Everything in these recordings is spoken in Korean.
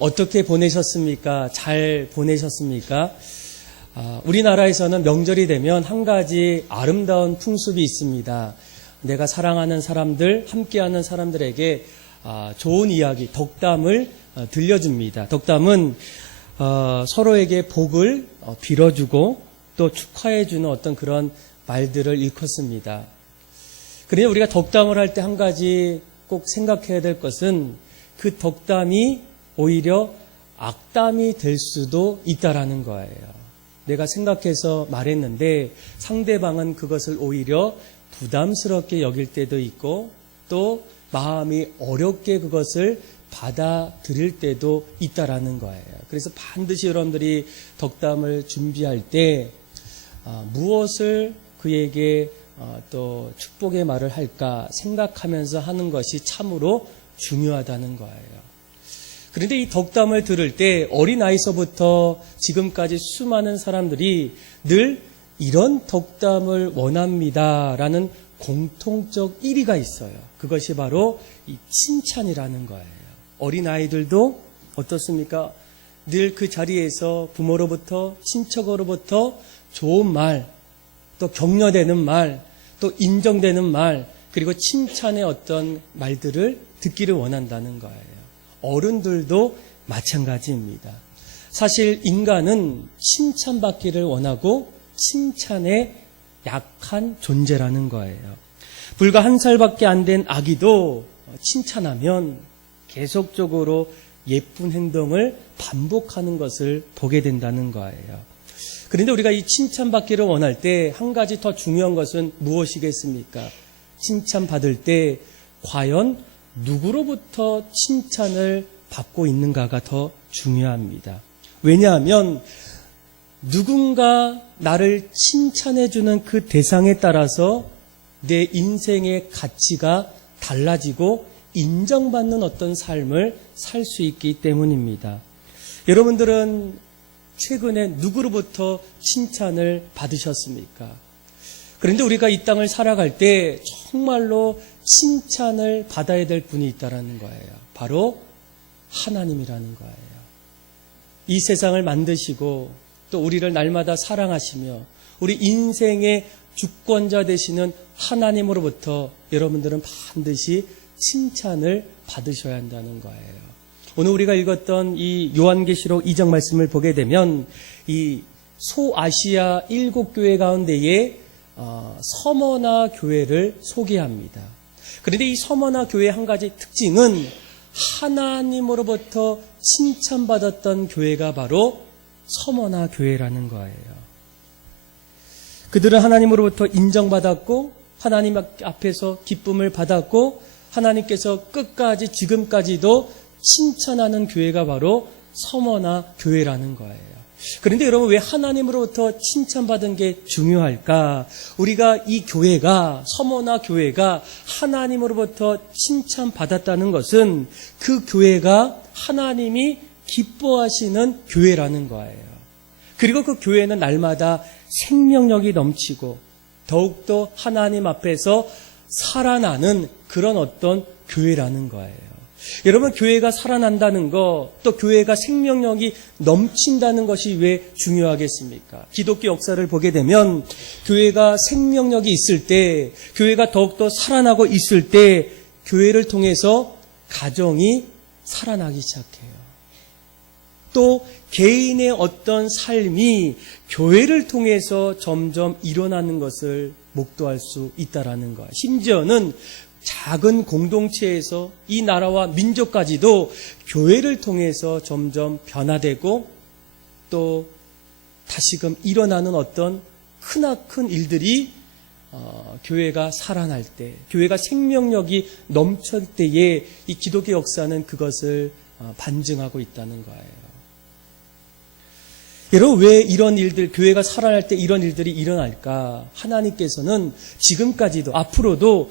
어떻게 보내셨습니까? 잘 보내셨습니까? 우리나라에서는 명절이 되면 한 가지 아름다운 풍습이 있습니다. 내가 사랑하는 사람들, 함께하는 사람들에게 좋은 이야기, 덕담을 들려줍니다. 덕담은 서로에게 복을 빌어주고 또 축하해주는 어떤 그런 말들을 일컫습니다. 그런데 우리가 덕담을 할 때 한 가지 꼭 생각해야 될 것은 그 덕담이 오히려 악담이 될 수도 있다라는 거예요. 내가 생각해서 말했는데 상대방은 그것을 오히려 부담스럽게 여길 때도 있고 또 마음이 어렵게 그것을 받아들일 때도 있다라는 거예요. 그래서 반드시 여러분들이 덕담을 준비할 때 무엇을 그에게 또 축복의 말을 할까 생각하면서 하는 것이 참으로 중요하다는 거예요. 그런데 이 덕담을 들을 때 어린아이서부터 지금까지 수많은 사람들이 늘 이런 덕담을 원합니다라는 공통적 1위가 있어요. 그것이 바로 이 칭찬이라는 거예요. 어린아이들도 어떻습니까? 늘 그 자리에서 부모로부터 친척으로부터 좋은 말, 또 격려되는 말, 또 인정되는 말, 그리고 칭찬의 어떤 말들을 듣기를 원한다는 거예요. 어른들도 마찬가지입니다. 사실 인간은 칭찬받기를 원하고 칭찬에 약한 존재라는 거예요. 불과 1살밖에 안 된 아기도 칭찬하면 계속적으로 예쁜 행동을 반복하는 것을 보게 된다는 거예요. 그런데 우리가 이 칭찬받기를 원할 때 한 가지 더 중요한 것은 무엇이겠습니까? 칭찬받을 때 과연 누구로부터 칭찬을 받고 있는가가 더 중요합니다. 왜냐하면 누군가 나를 칭찬해주는 그 대상에 따라서 내 인생의 가치가 달라지고 인정받는 어떤 삶을 살 수 있기 때문입니다. 여러분들은 최근에 누구로부터 칭찬을 받으셨습니까? 그런데 우리가 이 땅을 살아갈 때 정말로 칭찬을 받아야 될 분이 있다는 거예요. 바로 하나님이라는 거예요. 이 세상을 만드시고 또 우리를 날마다 사랑하시며 우리 인생의 주권자 되시는 하나님으로부터 여러분들은 반드시 칭찬을 받으셔야 한다는 거예요. 오늘 우리가 읽었던 이 요한계시록 2장 말씀을 보게 되면 이 소아시아 7교회 가운데에 서머나 교회를 소개합니다. 그런데 이 서머나 교회의 한 가지 특징은 하나님으로부터 칭찬받았던 교회가 바로 서머나 교회라는 거예요. 그들은 하나님으로부터 인정받았고 하나님 앞에서 기쁨을 받았고 하나님께서 끝까지 지금까지도 칭찬하는 교회가 바로 서머나 교회라는 거예요. 그런데 여러분 왜 하나님으로부터 칭찬받은 게 중요할까? 우리가 이 교회가 서머나 교회가 하나님으로부터 칭찬받았다는 것은 그 교회가 하나님이 기뻐하시는 교회라는 거예요. 그리고 그 교회는 날마다 생명력이 넘치고 더욱더 하나님 앞에서 살아나는 그런 어떤 교회라는 거예요. 여러분 교회가 살아난다는 것, 또 교회가 생명력이 넘친다는 것이 왜 중요하겠습니까? 기독교 역사를 보게 되면 교회가 생명력이 있을 때, 교회가 더욱더 살아나고 있을 때 교회를 통해서 가정이 살아나기 시작해요. 또 개인의 어떤 삶이 교회를 통해서 점점 일어나는 것을 목도할 수 있다라는 거예요. 심지어는 작은 공동체에서 이 나라와 민족까지도 교회를 통해서 점점 변화되고 또 다시금 일어나는 어떤 크나큰 일들이 교회가 살아날 때, 교회가 생명력이 넘칠 때에 이 기독교 역사는 그것을 반증하고 있다는 거예요. 여러분 왜 이런 일들, 교회가 살아날 때 이런 일들이 일어날까? 하나님께서는 지금까지도 앞으로도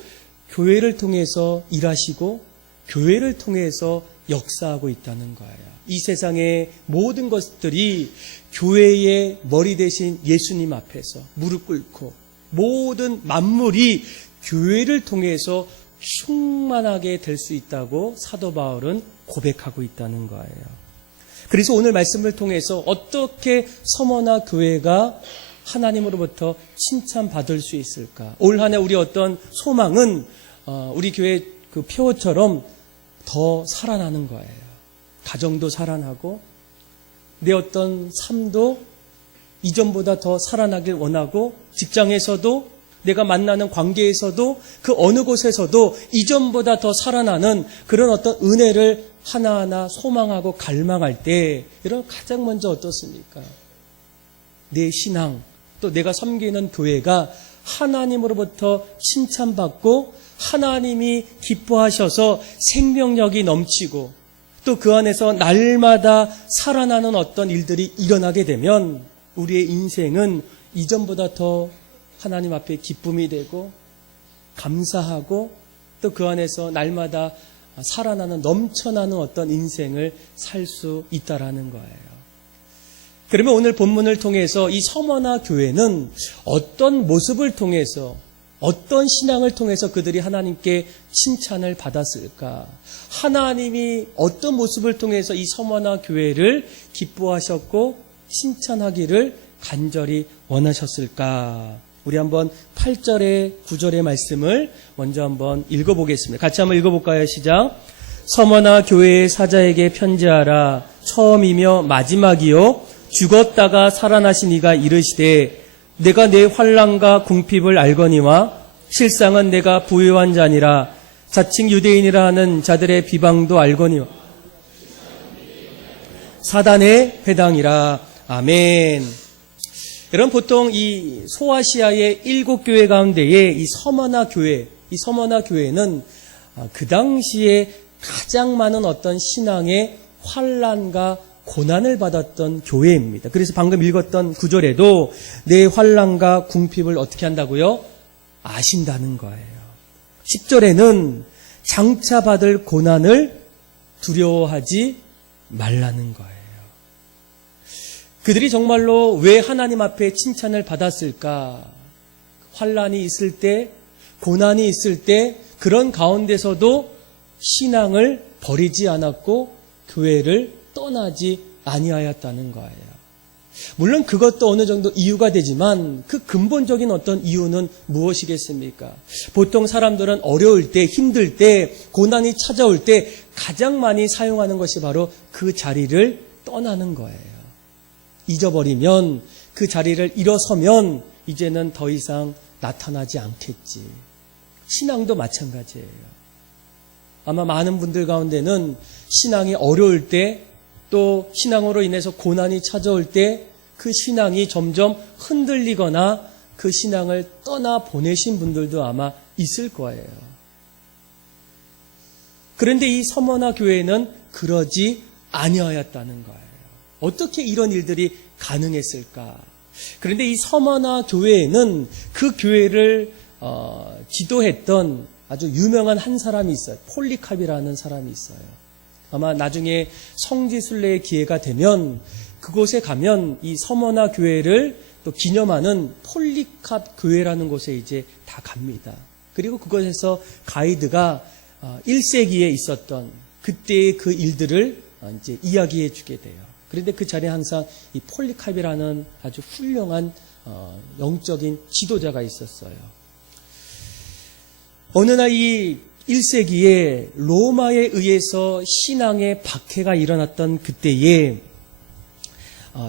교회를 통해서 일하시고 교회를 통해서 역사하고 있다는 거예요. 이 세상의 모든 것들이 교회의 머리 대신 예수님 앞에서 무릎 꿇고 모든 만물이 교회를 통해서 충만하게 될 수 있다고 사도 바울은 고백하고 있다는 거예요. 그래서 오늘 말씀을 통해서 어떻게 서머나 교회가 하나님으로부터 칭찬받을 수 있을까? 올 한 해 우리 어떤 소망은 우리 교회 그 표어처럼 더 살아나는 거예요. 가정도 살아나고 내 어떤 삶도 이전보다 더 살아나길 원하고 직장에서도 내가 만나는 관계에서도 그 어느 곳에서도 이전보다 더 살아나는 그런 어떤 은혜를 하나하나 소망하고 갈망할 때 여러분 가장 먼저 어떻습니까? 내 신앙 또 내가 섬기는 교회가 하나님으로부터 칭찬받고 하나님이 기뻐하셔서 생명력이 넘치고 또 그 안에서 날마다 살아나는 어떤 일들이 일어나게 되면 우리의 인생은 이전보다 더 하나님 앞에 기쁨이 되고 감사하고 또 그 안에서 날마다 살아나는 넘쳐나는 어떤 인생을 살 수 있다라는 거예요. 그러면 오늘 본문을 통해서 이 서머나 교회는 어떤 모습을 통해서 어떤 신앙을 통해서 그들이 하나님께 칭찬을 받았을까? 하나님이 어떤 모습을 통해서 이 서머나 교회를 기뻐하셨고 칭찬하기를 간절히 원하셨을까? 우리 한번 8절의 9절의 말씀을 먼저 한번 읽어보겠습니다. 같이 한번 읽어볼까요? 시작. 서머나 교회의 사자에게 편지하라. 처음이며 마지막이요 죽었다가 살아나신 이가 이르시되 내가 내 환난과 궁핍을 알거니와 실상은 내가 부유한 자니라. 자칭 유대인이라 하는 자들의 비방도 알거니와 사단의 회당이라. 아멘. 여러분 보통 이 소아시아의 7교회 가운데에 이 서머나 교회는 그 당시에 가장 많은 어떤 신앙의 환난과 고난을 받았던 교회입니다. 그래서 방금 읽었던 구절에도 내 환난과 궁핍을 어떻게 한다고요? 아신다는 거예요. 10절에는 장차 받을 고난을 두려워하지 말라는 거예요. 그들이 정말로 왜 하나님 앞에 칭찬을 받았을까? 환난이 있을 때, 고난이 있을 때 그런 가운데서도 신앙을 버리지 않았고 교회를 떠나지 아니하였다는 거예요. 물론 그것도 어느 정도 이유가 되지만 그 근본적인 어떤 이유는 무엇이겠습니까? 보통 사람들은 어려울 때, 힘들 때, 고난이 찾아올 때 가장 많이 사용하는 것이 바로 그 자리를 떠나는 거예요. 잊어버리면 그 자리를 일어서면 이제는 더 이상 나타나지 않겠지. 신앙도 마찬가지예요. 아마 많은 분들 가운데는 신앙이 어려울 때 또 신앙으로 인해서 고난이 찾아올 때 그 신앙이 점점 흔들리거나 그 신앙을 떠나 보내신 분들도 아마 있을 거예요. 그런데 이 서머나 교회는 그러지 아니하였다는 거예요. 어떻게 이런 일들이 가능했을까? 그런데 이 서머나 교회에는 그 교회를 지도했던 아주 유명한 한 사람이 있어요. 폴리캅이라는 사람이 있어요. 아마 나중에 성지순례의 기회가 되면 그곳에 가면 이 서머나 교회를 또 기념하는 폴리캅 교회라는 곳에 이제 다 갑니다. 그리고 그곳에서 가이드가 1세기에 있었던 그때의 그 일들을 이제 이야기해 주게 돼요. 그런데 그 자리에 항상 이 폴리캅이라는 아주 훌륭한 영적인 지도자가 있었어요. 어느 날 이 1세기에 로마에 의해서 신앙의 박해가 일어났던 그때에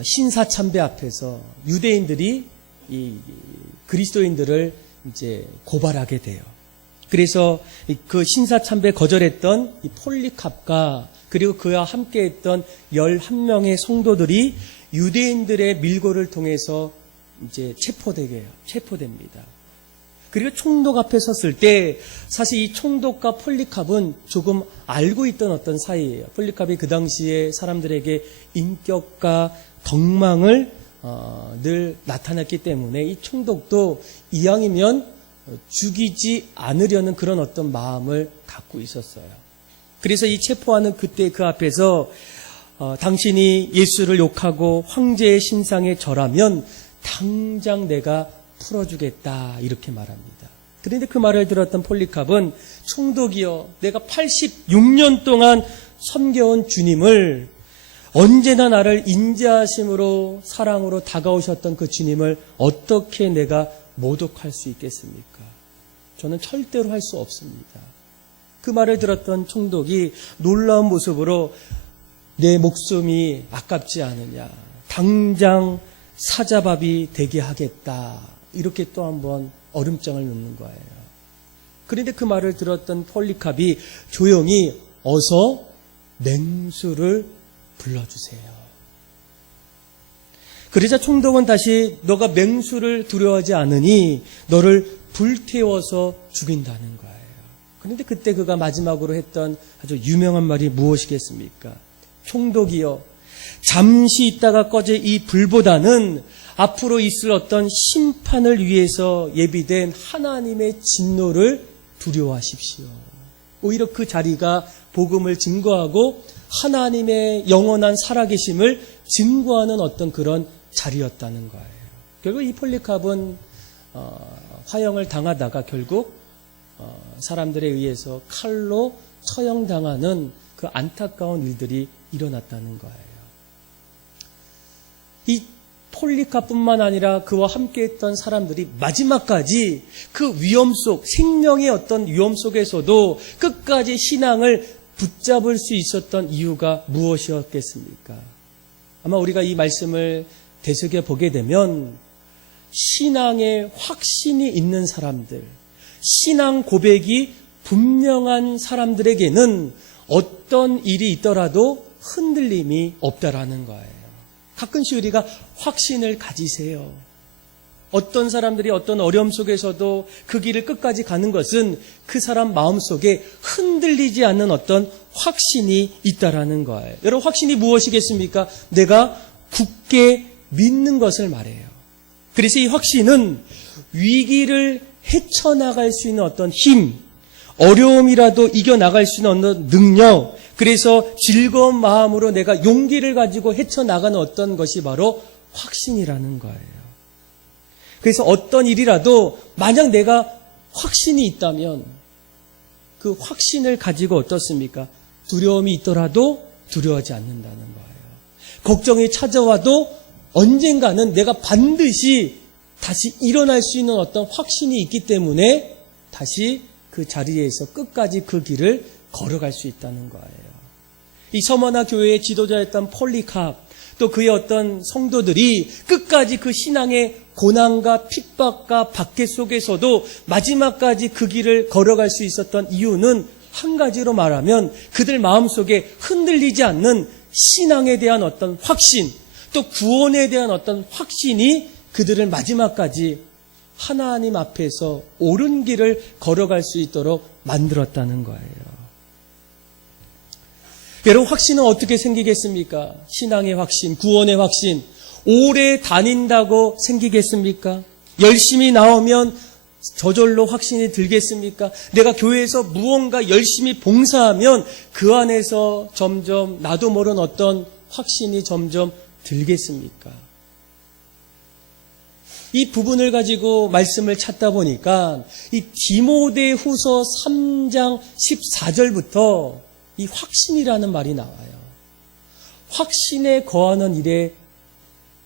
신사참배 앞에서 유대인들이 이 그리스도인들을 이제 고발하게 돼요. 그래서 그 신사참배 거절했던 이 폴리캅과 그리고 그와 함께했던 11명의 성도들이 유대인들의 밀고를 통해서 이제 체포됩니다. 그리고 총독 앞에 섰을 때 사실 이 총독과 폴리캅은 조금 알고 있던 어떤 사이예요. 폴리캅이 그 당시에 사람들에게 인격과 덕망을 늘 나타냈기 때문에 이 총독도 이왕이면 죽이지 않으려는 그런 어떤 마음을 갖고 있었어요. 그래서 이 체포하는 그때 그 앞에서 당신이 예수를 욕하고 황제의 신상에 절하면 당장 내가 풀어주겠다 이렇게 말합니다. 그런데 그 말을 들었던 폴리캅은 총독이여 내가 86년 동안 섬겨온 주님을 언제나 나를 인자하심으로 사랑으로 다가오셨던 그 주님을 어떻게 내가 모독할 수 있겠습니까? 저는 절대로 할 수 없습니다. 그 말을 들었던 총독이 놀라운 모습으로 내 목숨이 아깝지 않으냐, 당장 사자밥이 되게 하겠다, 이렇게 또 한번 얼음장을 놓는 거예요. 그런데 그 말을 들었던 폴리캅이 조용히 어서 맹수를 불러주세요. 그러자 총독은 다시 너가 맹수를 두려워하지 않으니 너를 불태워서 죽인다는 거예요. 그런데 그때 그가 마지막으로 했던 아주 유명한 말이 무엇이겠습니까? 총독이여, 잠시 있다가 꺼질 이 불보다는 앞으로 있을 어떤 심판을 위해서 예비된 하나님의 진노를 두려워하십시오. 오히려 그 자리가 복음을 증거하고 하나님의 영원한 살아계심을 증거하는 어떤 그런 자리였다는 거예요. 결국 이 폴리캅은 화형을 당하다가 결국 사람들에 의해서 칼로 처형당하는 그 안타까운 일들이 일어났다는 거예요. 이 폴리캅뿐만 아니라 그와 함께했던 사람들이 마지막까지 그 위험 속, 생명의 어떤 위험 속에서도 끝까지 신앙을 붙잡을 수 있었던 이유가 무엇이었겠습니까? 아마 우리가 이 말씀을 되새겨 보게 되면 신앙에 확신이 있는 사람들, 신앙 고백이 분명한 사람들에게는 어떤 일이 있더라도 흔들림이 없다라는 거예요. 가끔씩 우리가 확신을 가지세요. 어떤 사람들이 어떤 어려움 속에서도 그 길을 끝까지 가는 것은 그 사람 마음속에 흔들리지 않는 어떤 확신이 있다라는 거예요. 여러분, 확신이 무엇이겠습니까? 내가 굳게 믿는 것을 말해요. 그래서 이 확신은 위기를 헤쳐나갈 수 있는 어떤 힘, 어려움이라도 이겨나갈 수 있는 어떤 능력, 그래서 즐거운 마음으로 내가 용기를 가지고 헤쳐나가는 어떤 것이 바로 확신이라는 거예요. 그래서 어떤 일이라도 만약 내가 확신이 있다면 그 확신을 가지고 어떻습니까? 두려움이 있더라도 두려워하지 않는다는 거예요. 걱정이 찾아와도 언젠가는 내가 반드시 다시 일어날 수 있는 어떤 확신이 있기 때문에 다시 그 자리에서 끝까지 그 길을 걸어갈 수 있다는 거예요. 이 서머나 교회의 지도자였던 폴리캅, 또 그의 어떤 성도들이 끝까지 그 신앙의 고난과 핍박과 박해 속에서도 마지막까지 그 길을 걸어갈 수 있었던 이유는 한 가지로 말하면 그들 마음속에 흔들리지 않는 신앙에 대한 어떤 확신, 또 구원에 대한 어떤 확신이 그들을 마지막까지 하나님 앞에서 옳은 길을 걸어갈 수 있도록 만들었다는 거예요. 여러분, 확신은 어떻게 생기겠습니까? 신앙의 확신, 구원의 확신, 오래 다닌다고 생기겠습니까? 열심히 나오면 저절로 확신이 들겠습니까? 내가 교회에서 무언가 열심히 봉사하면 그 안에서 점점 나도 모르는 어떤 확신이 점점 들겠습니까? 이 부분을 가지고 말씀을 찾다 보니까 이 디모데후서 3장 14절부터 이 확신이라는 말이 나와요. 확신에 거하는 일에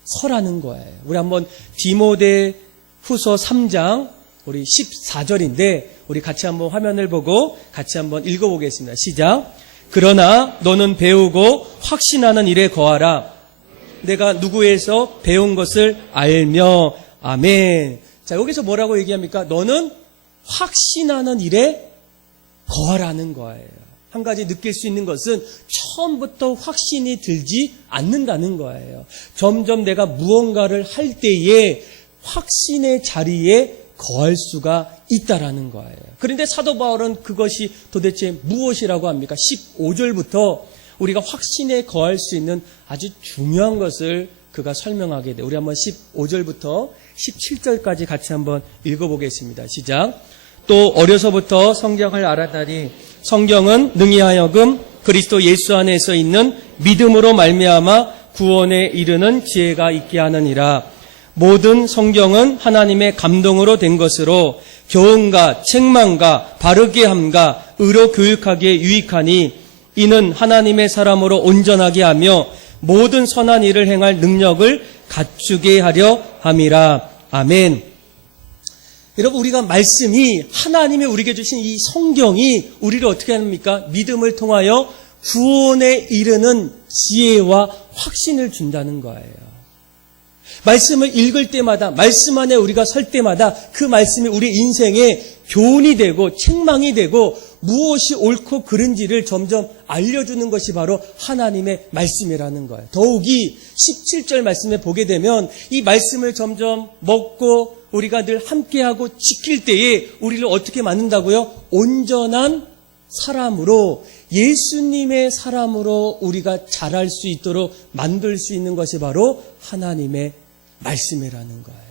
서라는 거예요. 우리 한번 디모데후서 3장 우리 14절인데 우리 같이 한번 화면을 보고 같이 한번 읽어보겠습니다. 시작. 그러나 너는 배우고 확신하는 일에 거하라. 내가 누구에서 배운 것을 알며. 아멘. 자, 여기서 뭐라고 얘기합니까? 너는 확신하는 일에 거하라는 거예요. 한 가지 느낄 수 있는 것은 처음부터 확신이 들지 않는다는 거예요. 점점 내가 무언가를 할 때에 확신의 자리에 거할 수가 있다라는 거예요. 그런데 사도 바울은 그것이 도대체 무엇이라고 합니까? 15절부터 우리가 확신에 거할 수 있는 아주 중요한 것을 그가 설명하게 돼요. 우리 한번 15절부터 17절까지 같이 한번 읽어보겠습니다. 시작. 또 어려서부터 성경을 알았다니 성경은 능히 하여금 그리스도 예수 안에서 있는 믿음으로 말미암아 구원에 이르는 지혜가 있게 하느니라. 모든 성경은 하나님의 감동으로 된 것으로 교훈과 책망과 바르게 함과 의로 교육하기에 유익하니 이는 하나님의 사람으로 온전하게 하며 모든 선한 일을 행할 능력을 갖추게 하려 함이라. 아멘. 여러분, 우리가 말씀이 하나님이 우리에게 주신 이 성경이 우리를 어떻게 합니까? 믿음을 통하여 구원에 이르는 지혜와 확신을 준다는 거예요. 말씀을 읽을 때마다, 말씀 안에 우리가 설 때마다 그 말씀이 우리 인생에 교훈이 되고 책망이 되고 무엇이 옳고 그른지를 점점 알려주는 것이 바로 하나님의 말씀이라는 거예요. 더욱이 17절 말씀에 보게 되면 이 말씀을 점점 먹고 우리가 늘 함께하고 지킬 때에 우리를 어떻게 만든다고요? 온전한 사람으로, 예수님의 사람으로 우리가 자랄 수 있도록 만들 수 있는 것이 바로 하나님의 말씀이라는 거예요.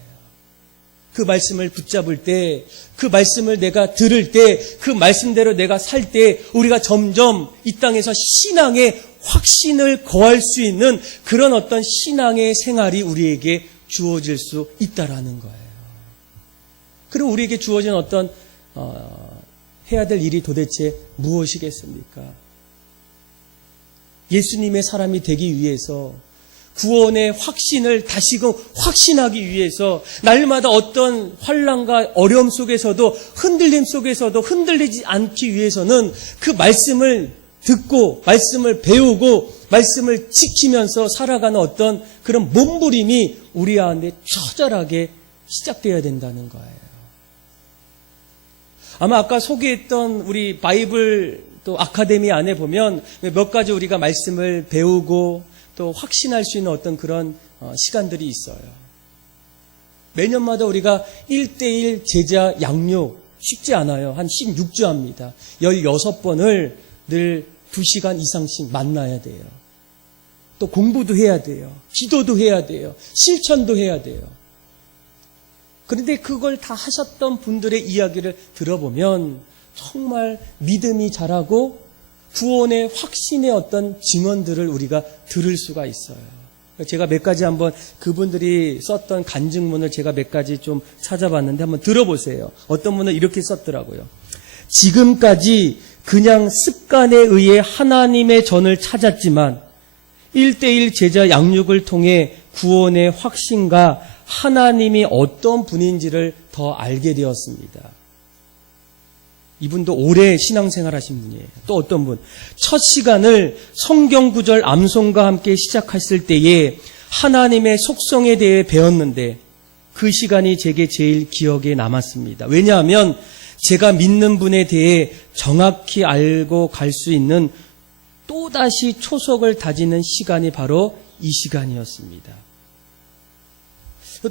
그 말씀을 붙잡을 때, 그 말씀을 내가 들을 때, 그 말씀대로 내가 살 때 우리가 점점 이 땅에서 신앙의 확신을 거할 수 있는 그런 어떤 신앙의 생활이 우리에게 주어질 수 있다라는 거예요. 그럼 우리에게 주어진 어떤 해야 될 일이 도대체 무엇이겠습니까? 예수님의 사람이 되기 위해서, 구원의 확신을 다시금 확신하기 위해서, 날마다 어떤 환난과 어려움 속에서도, 흔들림 속에서도 흔들리지 않기 위해서는 그 말씀을 듣고 말씀을 배우고 말씀을 지키면서 살아가는 어떤 그런 몸부림이 우리 안에 처절하게 시작되어야 된다는 거예요. 아마 아까 소개했던 우리 바이블 또 아카데미 안에 보면 몇 가지 우리가 말씀을 배우고 또 확신할 수 있는 어떤 그런 시간들이 있어요. 매년마다 우리가 1:1 제자 양육 쉽지 않아요. 한 16주 합니다. 16번을 늘 2시간 이상씩 만나야 돼요. 또 공부도 해야 돼요. 기도도 해야 돼요. 실천도 해야 돼요. 그런데 그걸 다 하셨던 분들의 이야기를 들어보면 정말 믿음이 자라고 구원의 확신의 어떤 증언들을 우리가 들을 수가 있어요. 제가 몇 가지 한번 그분들이 썼던 간증문을 제가 몇 가지 좀 찾아봤는데 한번 들어보세요. 어떤 분은 이렇게 썼더라고요. 지금까지 그냥 습관에 의해 하나님의 전을 찾았지만 1:1 제자 양육을 통해 구원의 확신과 하나님이 어떤 분인지를 더 알게 되었습니다. 이분도 오래 신앙생활 하신 분이에요. 또 어떤 분, 첫 시간을 성경 구절 암송과 함께 시작했을 때에 하나님의 속성에 대해 배웠는데 그 시간이 제게 제일 기억에 남았습니다. 왜냐하면 제가 믿는 분에 대해 정확히 알고 갈 수 있는 또다시 초석을 다지는 시간이 바로 이 시간이었습니다.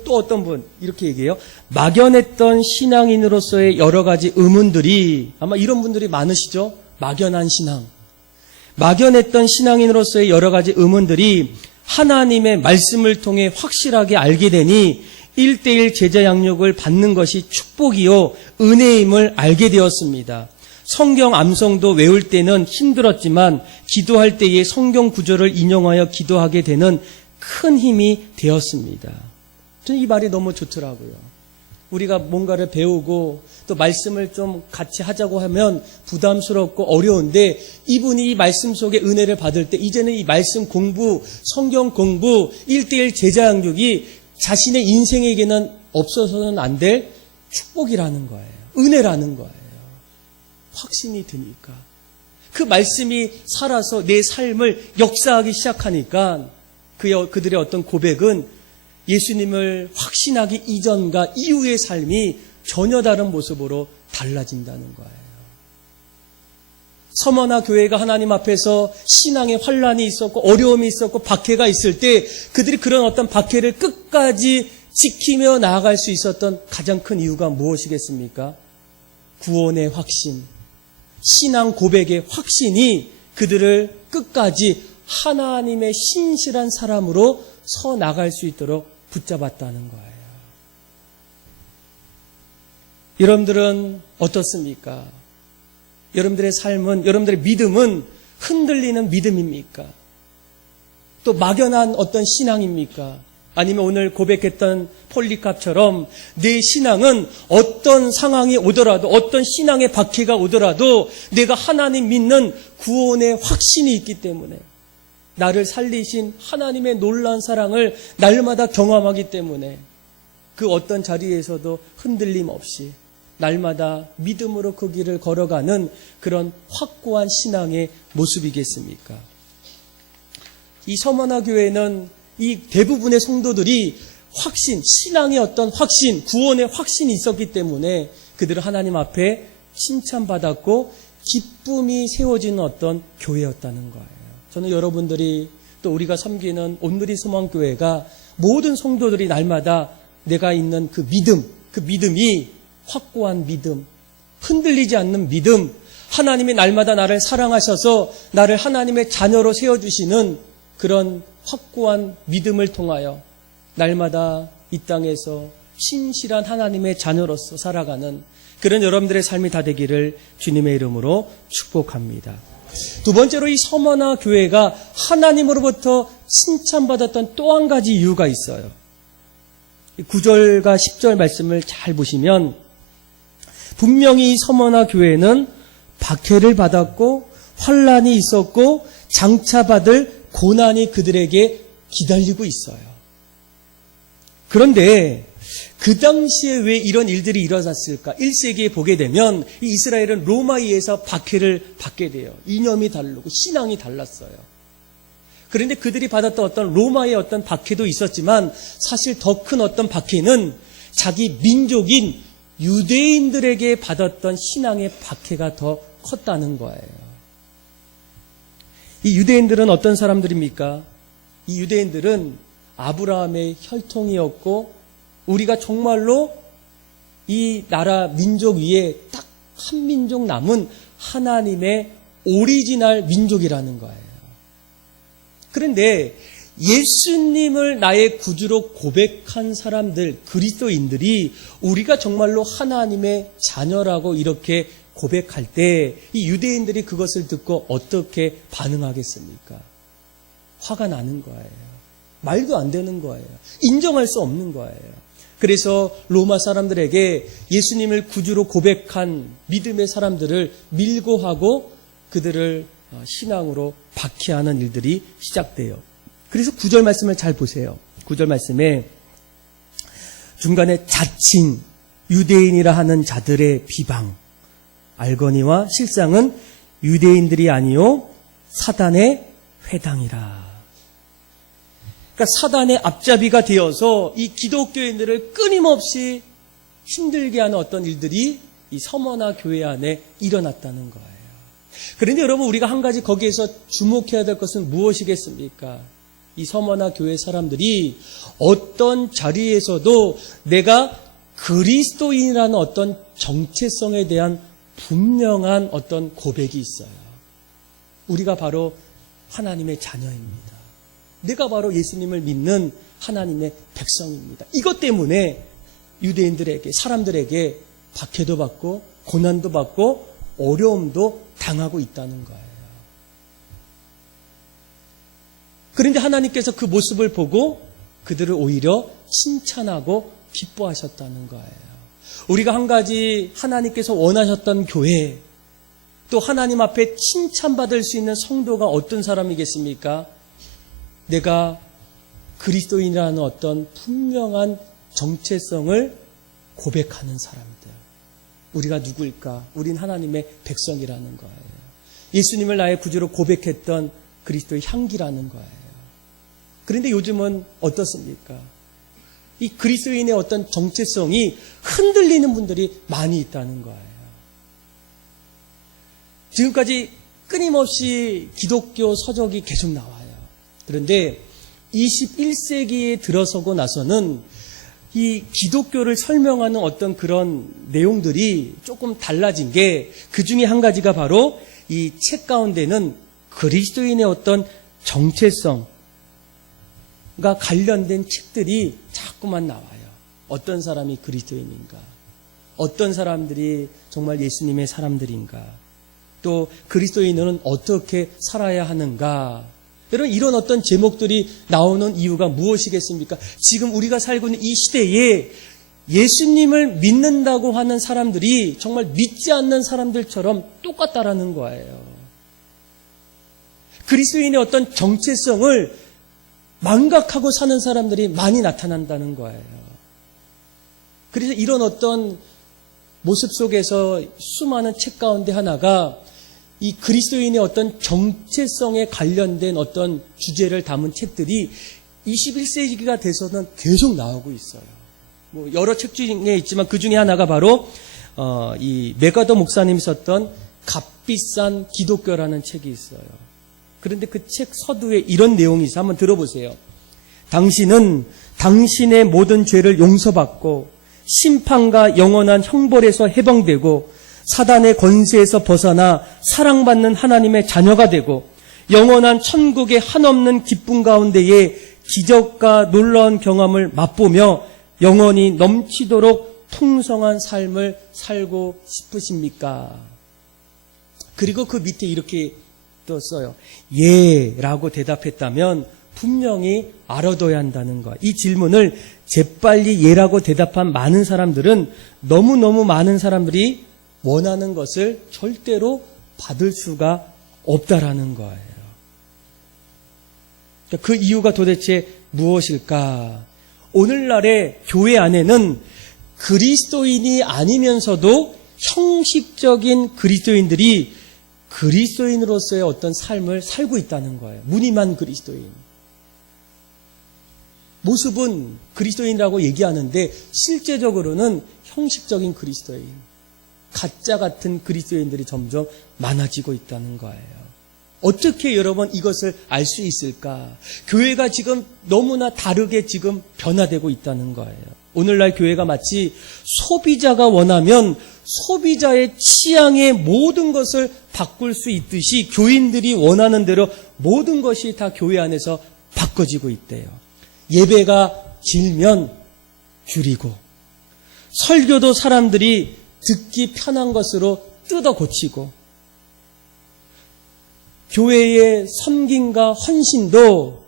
또 어떤 분 이렇게 얘기해요. 막연했던 신앙인으로서의 여러 가지 의문들이, 아마 이런 분들이 많으시죠? 막연한 신앙. 막연했던 신앙인으로서의 여러 가지 의문들이 하나님의 말씀을 통해 확실하게 알게 되니 1:1 제자 양육을 받는 것이 축복이요 은혜임을 알게 되었습니다. 성경 암송도 외울 때는 힘들었지만 기도할 때에 성경 구절을 인용하여 기도하게 되는 큰 힘이 되었습니다. 저는 이 말이 너무 좋더라고요. 우리가 뭔가를 배우고 또 말씀을 좀 같이 하자고 하면 부담스럽고 어려운데 이분이 이 말씀 속에 은혜를 받을 때 이제는 이 말씀 공부, 성경 공부, 1:1 제자 양육이 자신의 인생에게는 없어서는 안 될 축복이라는 거예요. 은혜라는 거예요. 확신이 드니까. 그 말씀이 살아서 내 삶을 역사하기 시작하니까 그들의 어떤 고백은 예수님을 확신하기 이전과 이후의 삶이 전혀 다른 모습으로 달라진다는 거예요. 서머나 교회가 하나님 앞에서 신앙의 환란이 있었고 어려움이 있었고 박해가 있을 때 그들이 그런 어떤 박해를 끝까지 지키며 나아갈 수 있었던 가장 큰 이유가 무엇이겠습니까? 구원의 확신, 신앙 고백의 확신이 그들을 끝까지 하나님의 신실한 사람으로 서 나갈 수 있도록 붙잡았다는 거예요. 여러분들은 어떻습니까? 여러분들의 삶은, 여러분들의 믿음은 흔들리는 믿음입니까? 또 막연한 어떤 신앙입니까? 아니면 오늘 고백했던 폴리캅처럼 내 신앙은 어떤 상황이 오더라도, 어떤 신앙의 박해가 오더라도 내가 하나님 믿는 구원의 확신이 있기 때문에, 나를 살리신 하나님의 놀라운 사랑을 날마다 경험하기 때문에 그 어떤 자리에서도 흔들림 없이 날마다 믿음으로 그 길을 걸어가는 그런 확고한 신앙의 모습이겠습니까? 이 서머나 교회는 이 대부분의 성도들이 확신, 신앙의 어떤 확신, 구원의 확신이 있었기 때문에 그들은 하나님 앞에 칭찬받았고 기쁨이 세워지는 어떤 교회였다는 거예요. 저는 여러분들이 또 우리가 섬기는 온누리 소망교회가 모든 성도들이 날마다 내가 있는 그 믿음, 그 믿음이 확고한 믿음, 흔들리지 않는 믿음, 하나님이 날마다 나를 사랑하셔서 나를 하나님의 자녀로 세워주시는 그런 확고한 믿음을 통하여 날마다 이 땅에서 신실한 하나님의 자녀로서 살아가는 그런 여러분들의 삶이 다 되기를 주님의 이름으로 축복합니다. 두 번째로 이 서머나 교회가 하나님으로부터 칭찬받았던 또 한 가지 이유가 있어요. 9절과 10절 말씀을 잘 보시면 분명히 이 서머나 교회는 박해를 받았고 환난이 있었고 장차 받을 고난이 그들에게 기다리고 있어요. 그런데 그 당시에 왜 이런 일들이 일어났을까? 1세기에 보게 되면 이 이스라엘은 로마에 의해서 박해를 받게 돼요. 이념이 다르고 신앙이 달랐어요. 그런데 그들이 받았던 어떤 로마의 어떤 박해도 있었지만 사실 더 큰 어떤 박해는 자기 민족인 유대인들에게 받았던 신앙의 박해가 더 컸다는 거예요. 이 유대인들은 어떤 사람들입니까? 이 유대인들은 아브라함의 혈통이었고 우리가 정말로 이 나라 민족 위에 딱 한 민족 남은 하나님의 오리지널 민족이라는 거예요. 그런데 예수님을 나의 구주로 고백한 사람들, 그리스도인들이 우리가 정말로 하나님의 자녀라고 이렇게 고백할 때 이 유대인들이 그것을 듣고 어떻게 반응하겠습니까? 화가 나는 거예요. 말도 안 되는 거예요. 인정할 수 없는 거예요. 그래서 로마 사람들에게 예수님을 구주로 고백한 믿음의 사람들을 밀고 하고 그들을 신앙으로 박해하는 일들이 시작돼요. 그래서 9절 말씀을 잘 보세요. 9절 말씀에 중간에 자칭 유대인이라 하는 자들의 비방, 알거니와 실상은 유대인들이 아니요 사단의 회당이라. 그러니까 사단의 앞잡이가 되어서 이 기독교인들을 끊임없이 힘들게 하는 어떤 일들이 이 서머나 교회 안에 일어났다는 거예요. 그런데 여러분 우리가 한 가지 거기에서 주목해야 될 것은 무엇이겠습니까? 이 서머나 교회 사람들이 어떤 자리에서도 내가 그리스도인이라는 어떤 정체성에 대한 분명한 어떤 고백이 있어요. 우리가 바로 하나님의 자녀입니다. 내가 바로 예수님을 믿는 하나님의 백성입니다. 이것 때문에 유대인들에게, 사람들에게 박해도 받고 고난도 받고 어려움도 당하고 있다는 거예요. 그런데 하나님께서 그 모습을 보고 그들을 오히려 칭찬하고 기뻐하셨다는 거예요. 우리가 한 가지 하나님께서 원하셨던 교회, 또 하나님 앞에 칭찬받을 수 있는 성도가 어떤 사람이겠습니까? 내가 그리스도인이라는 어떤 분명한 정체성을 고백하는 사람들. 우리가 누구일까? 우린 하나님의 백성이라는 거예요. 예수님을 나의 구주로 고백했던 그리스도의 향기라는 거예요. 그런데 요즘은 어떻습니까? 이 그리스도인의 어떤 정체성이 흔들리는 분들이 많이 있다는 거예요. 지금까지 끊임없이 기독교 서적이 계속 나와요. 그런데 21세기에 들어서고 나서는 이 기독교를 설명하는 어떤 그런 내용들이 조금 달라진 게 그 중에 한 가지가 바로 이 책 가운데는 그리스도인의 어떤 정체성과 관련된 책들이 자꾸만 나와요. 어떤 사람이 그리스도인인가? 어떤 사람들이 정말 예수님의 사람들인가? 또 그리스도인은 어떻게 살아야 하는가? 여러분 이런 어떤 제목들이 나오는 이유가 무엇이겠습니까? 지금 우리가 살고 있는 이 시대에 예수님을 믿는다고 하는 사람들이 정말 믿지 않는 사람들처럼 똑같다라는 거예요. 그리스도인의 어떤 정체성을 망각하고 사는 사람들이 많이 나타난다는 거예요. 그래서 이런 어떤 모습 속에서 수많은 책 가운데 하나가 이 그리스도인의 어떤 정체성에 관련된 어떤 주제를 담은 책들이 21세기가 돼서는 계속 나오고 있어요. 뭐 여러 책 중에 있지만 그 중에 하나가 바로 이 메가더 목사님이 썼던 값비싼 기독교라는 책이 있어요. 그런데 그 책 서두에 이런 내용이 있어요. 한번 들어보세요. 당신은 당신의 모든 죄를 용서받고 심판과 영원한 형벌에서 해방되고 사단의 권세에서 벗어나 사랑받는 하나님의 자녀가 되고 영원한 천국의 한없는 기쁨 가운데에 기적과 놀라운 경험을 맛보며 영원히 넘치도록 풍성한 삶을 살고 싶으십니까? 그리고 그 밑에 이렇게 떴어요. 예 라고 대답했다면 분명히 알아둬야 한다는 것. 이 질문을 재빨리 예라고 대답한 많은 사람들은 너무너무 많은 사람들이 원하는 것을 절대로 받을 수가 없다라는 거예요. 그 이유가 도대체 무엇일까? 오늘날의 교회 안에는 그리스도인이 아니면서도 형식적인 그리스도인들이 그리스도인으로서의 어떤 삶을 살고 있다는 거예요. 무늬만 그리스도인. 모습은 그리스도인이라고 얘기하는데 실제적으로는 형식적인 그리스도인, 가짜 같은 그리스도인들이 점점 많아지고 있다는 거예요. 어떻게 여러분 이것을 알 수 있을까? 교회가 지금 너무나 다르게 지금 변화되고 있다는 거예요. 오늘날 교회가 마치 소비자가 원하면 소비자의 취향의 모든 것을 바꿀 수 있듯이 교인들이 원하는 대로 모든 것이 다 교회 안에서 바꿔지고 있대요. 예배가 길면 줄이고 설교도 사람들이 듣기 편한 것으로 뜯어 고치고 교회의 섬김과 헌신도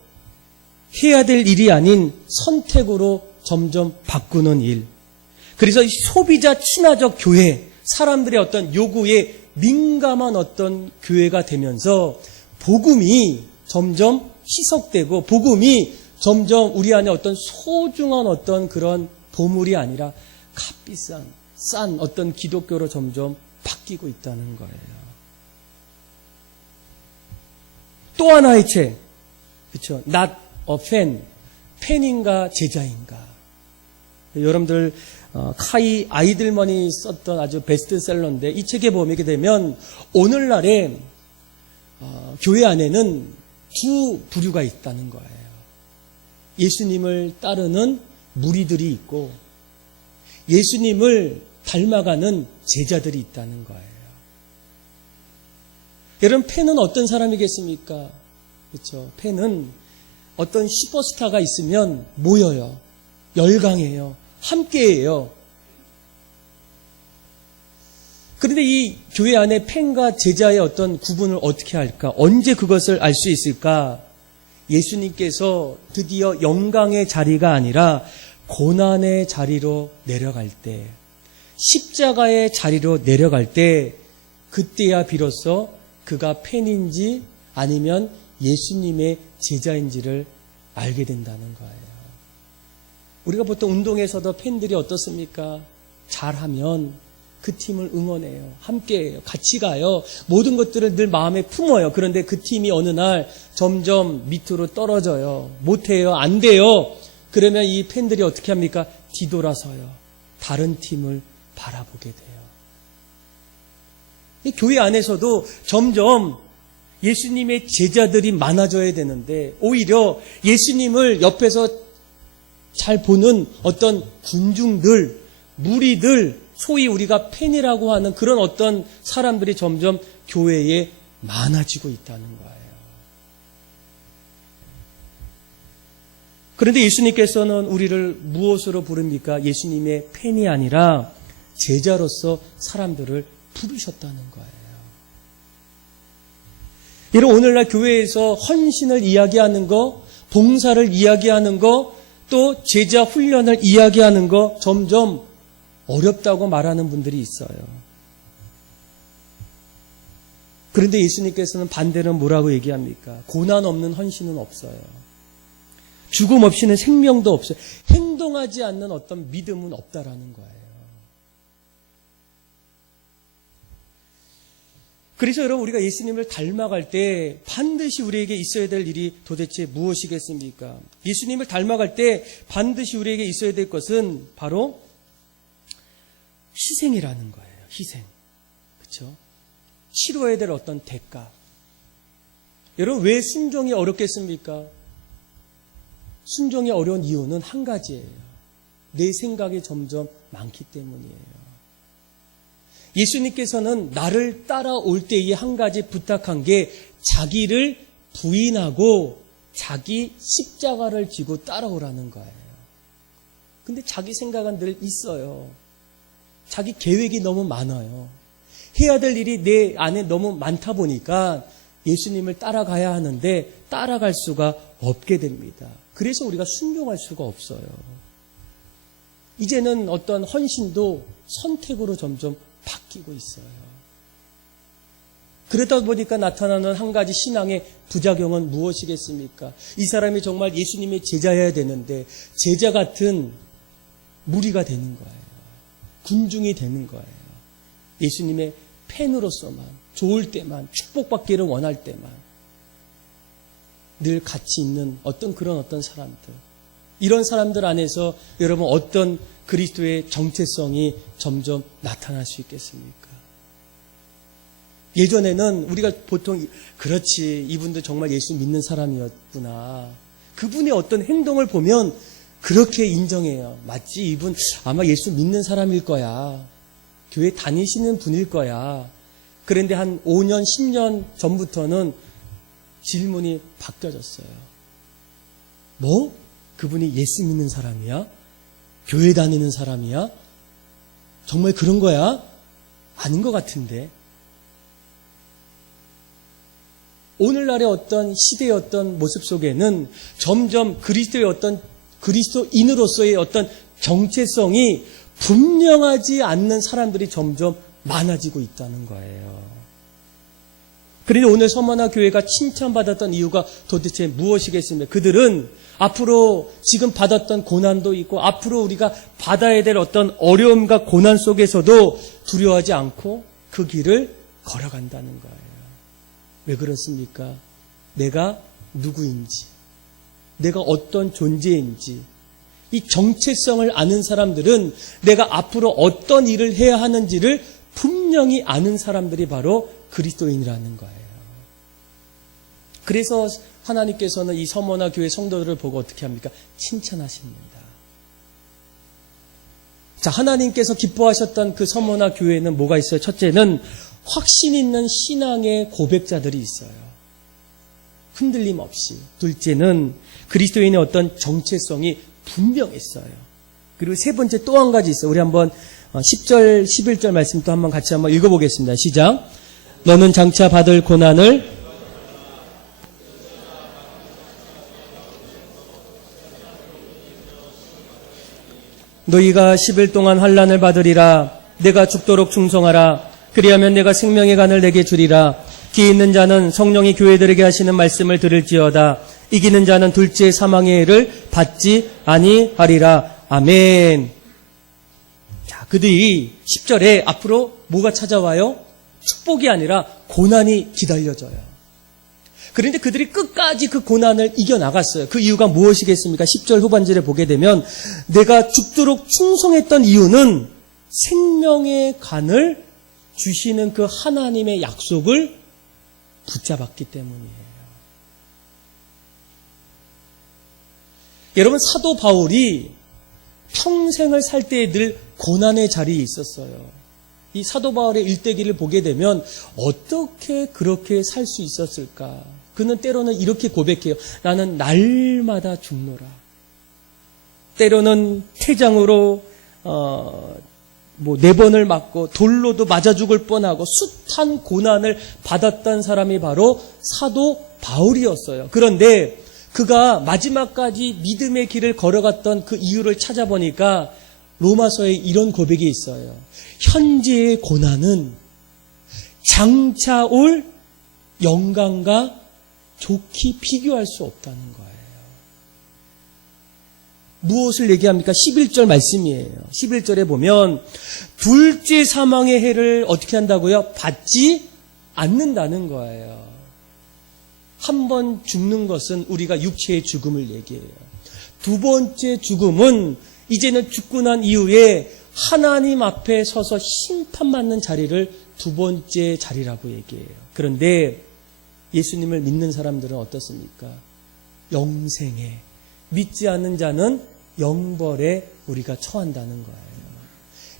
해야 될 일이 아닌 선택으로 점점 바꾸는 일. 그래서 소비자 친화적 교회, 사람들의 어떤 요구에 민감한 어떤 교회가 되면서 복음이 점점 희석되고 복음이 점점 우리 안에 어떤 소중한 어떤 그런 보물이 아니라 값비싼 싼 어떤 기독교로 점점 바뀌고 있다는 거예요. 또 하나의 책, 그렇죠? Not a fan, 팬인가 제자인가. 여러분들 카이 아이들만이 썼던 아주 베스트셀러인데 이 책에 보게 되면 오늘날에 교회 안에는 두 부류가 있다는 거예요. 예수님을 따르는 무리들이 있고 예수님을 닮아가는 제자들이 있다는 거예요. 여러분 팬은 어떤 사람이겠습니까? 그렇죠? 팬은 어떤 슈퍼스타가 있으면 모여요. 열광해요. 함께해요. 그런데 이 교회 안에 팬과 제자의 어떤 구분을 어떻게 할까? 언제 그것을 알 수 있을까? 예수님께서 드디어 영광의 자리가 아니라 고난의 자리로 내려갈 때, 십자가의 자리로 내려갈 때, 그때야 비로소 그가 팬인지 아니면 예수님의 제자인지를 알게 된다는 거예요. 우리가 보통 운동에서도 팬들이 어떻습니까? 잘하면 그 팀을 응원해요. 함께해요. 같이 가요. 모든 것들을 늘 마음에 품어요. 그런데 그 팀이 어느 날 점점 밑으로 떨어져요. 못해요. 안 돼요. 그러면 이 팬들이 어떻게 합니까? 뒤돌아서요. 다른 팀을 바라보게 돼요. 이 교회 안에서도 점점 예수님의 제자들이 많아져야 되는데 오히려 예수님을 옆에서 잘 보는 어떤 군중들, 무리들, 소위 우리가 팬이라고 하는 그런 어떤 사람들이 점점 교회에 많아지고 있다는 거예요. 그런데 예수님께서는 우리를 무엇으로 부릅니까? 예수님의 팬이 아니라 제자로서 사람들을 부르셨다는 거예요. 여러분 오늘날 교회에서 헌신을 이야기하는 거, 봉사를 이야기하는 거, 또 제자 훈련을 이야기하는 거 점점 어렵다고 말하는 분들이 있어요. 그런데 예수님께서는 반대로 뭐라고 얘기합니까? 고난 없는 헌신은 없어요. 죽음 없이는 생명도 없어요. 행동하지 않는 어떤 믿음은 없다라는 거예요. 그래서 여러분, 우리가 예수님을 닮아갈 때 반드시 우리에게 있어야 될 일이 도대체 무엇이겠습니까? 예수님을 닮아갈 때 반드시 우리에게 있어야 될 것은 바로 희생이라는 거예요. 희생. 그렇죠? 치러야 될 어떤 대가. 여러분, 왜 순종이 어렵겠습니까? 순종이 어려운 이유는 한 가지예요. 내 생각이 점점 많기 때문이에요. 예수님께서는 나를 따라올 때에 한 가지 부탁한 게 자기를 부인하고 자기 십자가를 지고 따라오라는 거예요. 근데 자기 생각은 늘 있어요. 자기 계획이 너무 많아요. 해야 될 일이 내 안에 너무 많다 보니까 예수님을 따라가야 하는데 따라갈 수가 없게 됩니다. 그래서 우리가 순종할 수가 없어요. 이제는 어떤 헌신도 선택으로 점점 바뀌고 있어요. 그러다 보니까 나타나는 한 가지 신앙의 부작용은 무엇이겠습니까? 이 사람이 정말 예수님의 제자여야 되는데 제자 같은 무리가 되는 거예요. 군중이 되는 거예요. 예수님의 팬으로서만, 좋을 때만, 축복받기를 원할 때만 늘 같이 있는 그런 어떤 사람들. 이런 사람들 안에서 여러분 어떤 그리스도의 정체성이 점점 나타날 수 있겠습니까? 예전에는 우리가 보통 그렇지, 이분도 정말 예수 믿는 사람이었구나. 그분의 어떤 행동을 보면 그렇게 인정해요. 맞지? 이분 아마 예수 믿는 사람일 거야. 교회 다니시는 분일 거야. 그런데 한 5년, 10년 전부터는 질문이 바뀌어졌어요. 뭐? 그분이 예수 믿는 사람이야? 교회 다니는 사람이야? 정말 그런 거야? 아닌 것 같은데. 오늘날의 어떤 시대의 어떤 모습 속에는 점점 그리스도인으로서의 어떤 정체성이 분명하지 않는 사람들이 점점 많아지고 있다는 거예요. 그런데 오늘 서머나 교회가 칭찬받았던 이유가 도대체 무엇이겠습니까? 그들은 앞으로 지금 받았던 고난도 있고 앞으로 우리가 받아야 될 어떤 어려움과 고난 속에서도 두려워하지 않고 그 길을 걸어간다는 거예요. 왜 그렇습니까? 내가 누구인지, 내가 어떤 존재인지, 이 정체성을 아는 사람들은 내가 앞으로 어떤 일을 해야 하는지를 분명히 아는 사람들이 바로 그리스도인이라는 거예요. 그래서 하나님께서는 이 서머나 교회 성도들을 보고 어떻게 합니까? 칭찬하십니다. 자, 하나님께서 기뻐하셨던 그 서머나 교회는 뭐가 있어요? 첫째는 확신 있는 신앙의 고백자들이 있어요. 흔들림 없이. 둘째는 그리스도인의 어떤 정체성이 분명했어요. 그리고 세 번째 또 한 가지 있어요. 우리 한번 10절, 11절 말씀 또 한번 같이 한번 읽어보겠습니다. 시작. 너는 장차 받을 고난을 너희가 10일 동안 환난을 받으리라. 내가 죽도록 충성하라. 그리하면 내가 생명의 간을 내게 주리라. 귀 있는 자는 성령이 교회들에게 하시는 말씀을 들을지어다. 이기는 자는 둘째 사망의 해를 받지 아니하리라. 아멘. 자, 그들이 10절에 앞으로 뭐가 찾아와요? 축복이 아니라 고난이 기다려져요. 그런데 그들이 끝까지 그 고난을 이겨나갔어요. 그 이유가 무엇이겠습니까? 10절 후반절에 보게 되면 내가 죽도록 충성했던 이유는 생명의 간을 주시는 그 하나님의 약속을 붙잡았기 때문이에요. 여러분, 사도 바울이 평생을 살 때에 늘 고난의 자리에 있었어요. 이 사도 바울의 일대기를 보게 되면 어떻게 그렇게 살 수 있었을까? 그는 때로는 이렇게 고백해요. 나는 날마다 죽노라. 때로는 태장으로 4번을 맞고 돌로도 맞아 죽을 뻔하고 숱한 고난을 받았던 사람이 바로 사도 바울이었어요. 그런데 그가 마지막까지 믿음의 길을 걸어갔던 그 이유를 찾아보니까 로마서에 이런 고백이 있어요. 현재의 고난은 장차 올 영광과 좋게 비교할 수 없다는 거예요. 무엇을 얘기합니까? 11절 말씀이에요. 11절에 보면 둘째 사망의 해를 어떻게 한다고요? 받지 않는다는 거예요. 한 번 죽는 것은 우리가 육체의 죽음을 얘기해요. 두 번째 죽음은 이제는 죽고 난 이후에 하나님 앞에 서서 심판받는 자리를 두 번째 자리라고 얘기해요. 그런데 예수님을 믿는 사람들은 어떻습니까? 영생에, 믿지 않는 자는 영벌에 우리가 처한다는 거예요.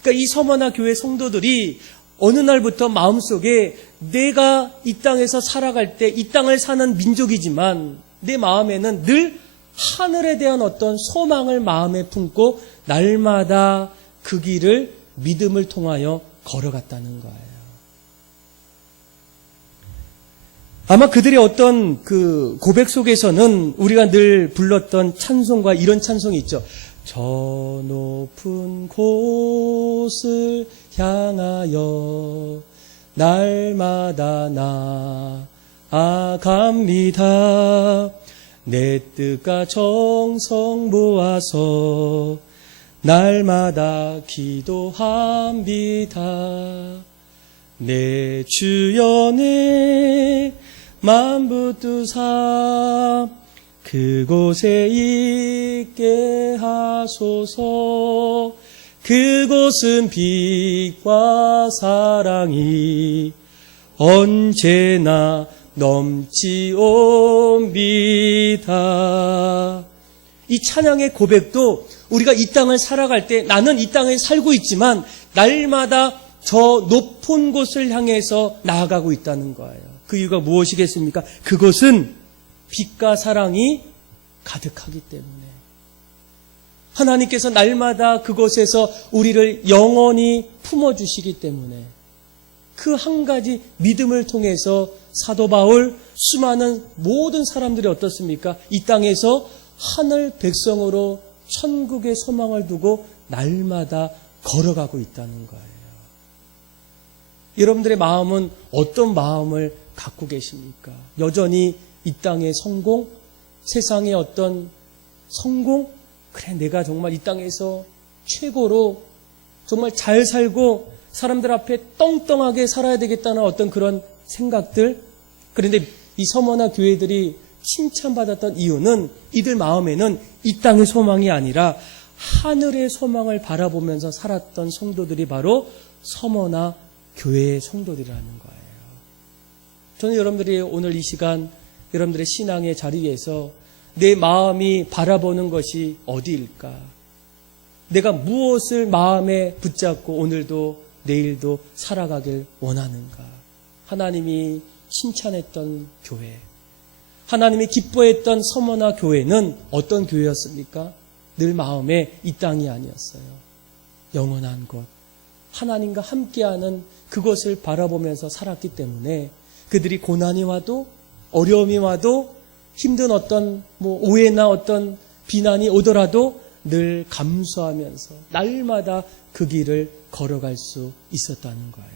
그러니까 이 서머나 교회 성도들이 어느 날부터 마음속에 내가 이 땅에서 살아갈 때 이 땅을 사는 민족이지만 내 마음에는 늘 하늘에 대한 어떤 소망을 마음에 품고 날마다 그 길을 믿음을 통하여 걸어갔다는 거예요. 아마 그들의 어떤 그 고백 속에서는 우리가 늘 불렀던 찬송과 이런 찬송이 있죠. 저 높은 곳을 향하여 날마다 나아갑니다. 내 뜻과 정성 모아서 날마다 기도합니다. 내 주연의 만붙두사 그곳에 있게 하소서. 그곳은 빛과 사랑이 언제나 넘치옵니다. 이 찬양의 고백도 우리가 이 땅을 살아갈 때 나는 이 땅에 살고 있지만 날마다 저 높은 곳을 향해서 나아가고 있다는 거예요. 그 이유가 무엇이겠습니까? 그것은 빛과 사랑이 가득하기 때문에 하나님께서 날마다 그곳에서 우리를 영원히 품어주시기 때문에 그 한 가지 믿음을 통해서 사도 바울 수많은 모든 사람들이 어떻습니까? 이 땅에서 하늘 백성으로 천국의 소망을 두고 날마다 걸어가고 있다는 거예요. 여러분들의 마음은 어떤 마음을 갖고 계십니까? 여전히 이 땅의 성공, 세상의 어떤 성공, 그래 내가 정말 이 땅에서 최고로 정말 잘 살고 사람들 앞에 떵떵하게 살아야 되겠다는 어떤 그런 생각들. 그런데 이 서머나 교회들이 칭찬받았던 이유는 이들 마음에는 이 땅의 소망이 아니라 하늘의 소망을 바라보면서 살았던 성도들이 바로 서머나 교회의 성도들이라는 거예요. 저는 여러분들이 오늘 이 시간 여러분들의 신앙의 자리에서 내 마음이 바라보는 것이 어디일까? 내가 무엇을 마음에 붙잡고 오늘도 내일도 살아가길 원하는가? 하나님이 칭찬했던 교회, 하나님이 기뻐했던 서머나 교회는 어떤 교회였습니까? 늘 마음에 이 땅이 아니었어요. 영원한 곳, 하나님과 함께하는 그것을 바라보면서 살았기 때문에 그들이 고난이 와도 어려움이 와도 힘든 어떤 오해나 어떤 비난이 오더라도 늘 감수하면서 날마다 그 길을 걸어갈 수 있었다는 거예요.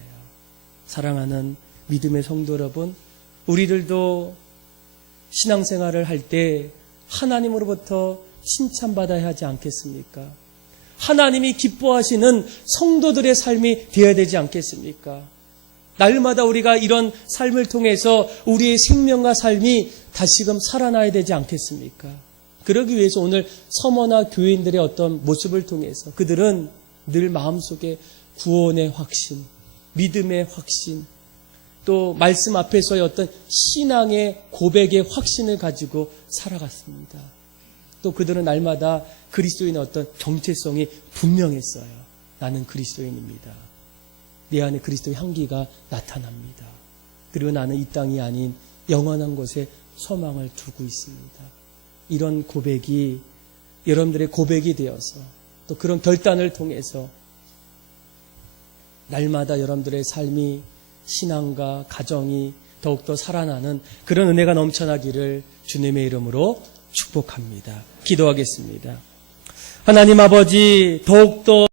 사랑하는 믿음의 성도 여러분, 우리들도 신앙생활을 할 때 하나님으로부터 칭찬받아야 하지 않겠습니까? 하나님이 기뻐하시는 성도들의 삶이 되어야 되지 않겠습니까? 날마다 우리가 이런 삶을 통해서 우리의 생명과 삶이 다시금 살아나야 되지 않겠습니까? 그러기 위해서 오늘 서머나 교인들의 어떤 모습을 통해서 그들은 늘 마음속에 구원의 확신, 믿음의 확신, 또 말씀 앞에서의 어떤 신앙의 고백의 확신을 가지고 살아갔습니다. 또 그들은 날마다 그리스도인의 어떤 정체성이 분명했어요. 나는 그리스도인입니다. 내 안에 그리스도의 향기가 나타납니다. 그리고 나는 이 땅이 아닌 영원한 곳에 소망을 두고 있습니다. 이런 고백이 여러분들의 고백이 되어서 또 그런 결단을 통해서 날마다 여러분들의 삶이 신앙과 가정이 더욱더 살아나는 그런 은혜가 넘쳐나기를 주님의 이름으로 축복합니다. 기도하겠습니다. 하나님 아버지, 더욱더